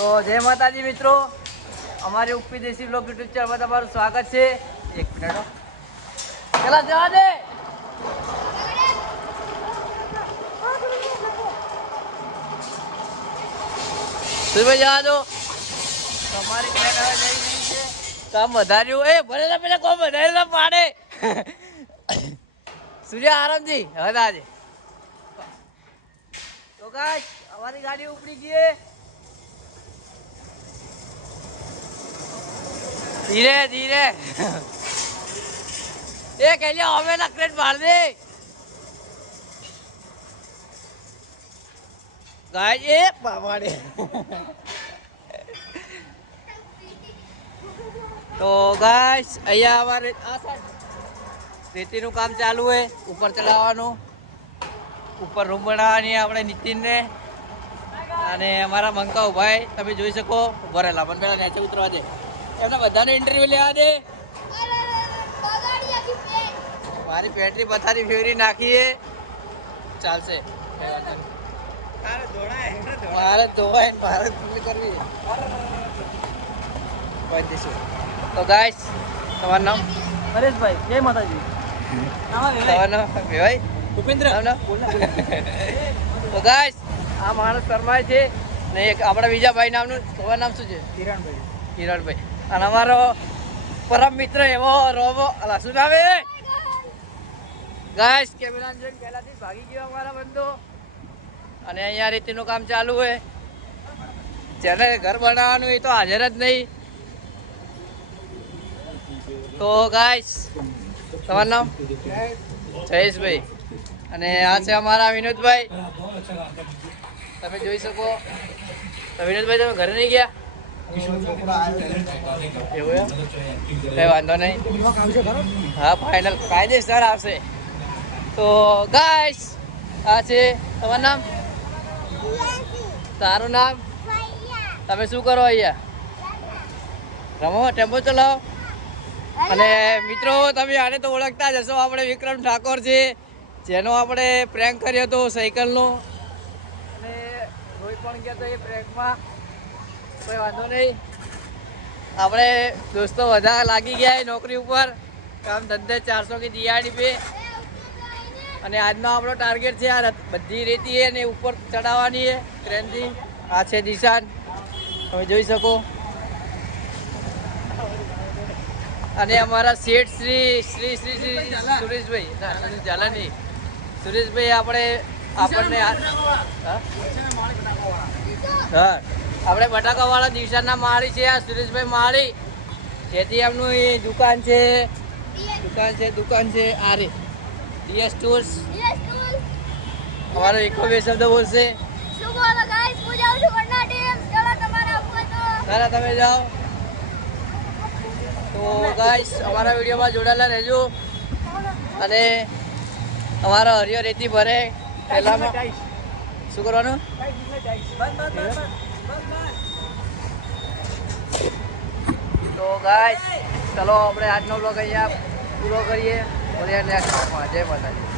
તો જય માતાજી મિત્રો, અમારી ઉપી દેશી બ્લોગ યુટ્યુબ ચેનલ પર તમારું સ્વાગત છે. એક મિનિટ પેલા જવા દે. સુરભાઈ જવા દો. તમારી ટ્રેન હવે જઈ રહી છે. કામ વધાર્યું એ ભરેલા પેલા કોમ વધારેલા પાડે. સૂર્ય આરામજી હવે આજે તો ગાઈસ અમારી ગાડી ઉપડી ગઈ. ધીરે ધીરે એ કહેલી હવે નકરેટ માર દે ગાઈસ. એ બાબાડે તો ગાઈસ અહીંયા અમારે આ સાઈડ રેતીનું કામ ચાલુ છે. ઉપર ચડાવવાનું, ઉપર રૂમ બનાવવાની આપણે નીતિનને અને અમારા મંકાઉ ભાઈ તમે જોઈ શકો ઉભા રહેલા. પણ પેલા નીચે ઉતરવા દે, એમના બધાને ઇન્ટરવ્યુ લેવા દે. મારી બેટરી પથારી ફેરવી નાખીએ ચાલશે. મારે ધોવાય મારે કરવી. તો ગાઈસ તમારું નામ? હરેશભાઈ. જય માતાજી. તમારું નામ ભાઈ? ભૂપેન્દ્ર. તો ગાઈસ આ માણસ શર્માય છે ને એક આપણા બીજા ભાઈ નામનું, તમારું નામ શું છે? કિરણભાઈ. કિરણભાઈ. અને અમારો પરમ મિત્ર એવો રોબો અલા શું નામ એ ગાઈસ કેમેરા જોઈને પહેલાથી ભાગી ગયો અમારા બંધો. અને અહીંયા રીતિનું કામ ચાલુ છે. જેને ઘર બનાવવાનું એ તો હાજર જ નહીં. તો ગાઈસ તમારું નામ? જયેશભાઈ. અને આ છે અમારા વિનોદભાઈ, તમે જોઈ શકો. તો વિનોદભાઈ તમે ઘરે નહીં ગયા? એવું એમ? કઈ વાંધો નહીં, હા ફાઇનલ કાયદેસર આવશે. તો ગાઈસ આ છે તમારું નામ? તારું નામ? તમે શું કરો અહીંયા? રમો, ટેમ્પો ચલાવો. અને મિત્રો તમે આને તો ઓળખતા જ હશો, આપણે વિક્રમ ઠાકોર છે જેનો આપણે પ્રેન્ક કર્યો હતો સાયકલનો. અને રોઈ પણ ગયા તો એ પ્રેન્કમાં. કોઈ વાંધો નહીં, આપણે દોસ્તો બધા લાગી ગયા નોકરી ઉપર, કામ ધંધે 400 की દિહાડી પે. અને આજનો આપણો ટાર્ગેટ છે આ બધી રેતી છે ને ઉપર ચડાવવાની છે ટ્રેનથી. આ છે દિશાન, તમે જોઈ શકો. અને અમારા શેઠ શ્રી શ્રી શ્રી શ્રી સુરેશભાઈ, ના સુરેશ ઝાલા નહીં, સુરેશભાઈ આપણને હા આપણે બટાકાવાળા દિશાના માળી છે આ સુરેશભાઈ માળી. જેથી એમનું એ દુકાન છે આ રે ડીએસ ટૂલ્સ. અમારો એકો બે શબ્દ બોલશે. ના તમે જાઓ. તો ગાઈસ અમારા વિડીયોમાં જોડાયેલા રહેજો. અને અમારો હરિયો રેતી ભરે પહેલામાં શું કરવાનું? તો ગાઈસ ચલો આપણે આજનો બ્લોગ અહીંયા પૂરો કરીએ. બોલીએ નેક્સ્ટ બ્લોગમાં. જય માતાજી.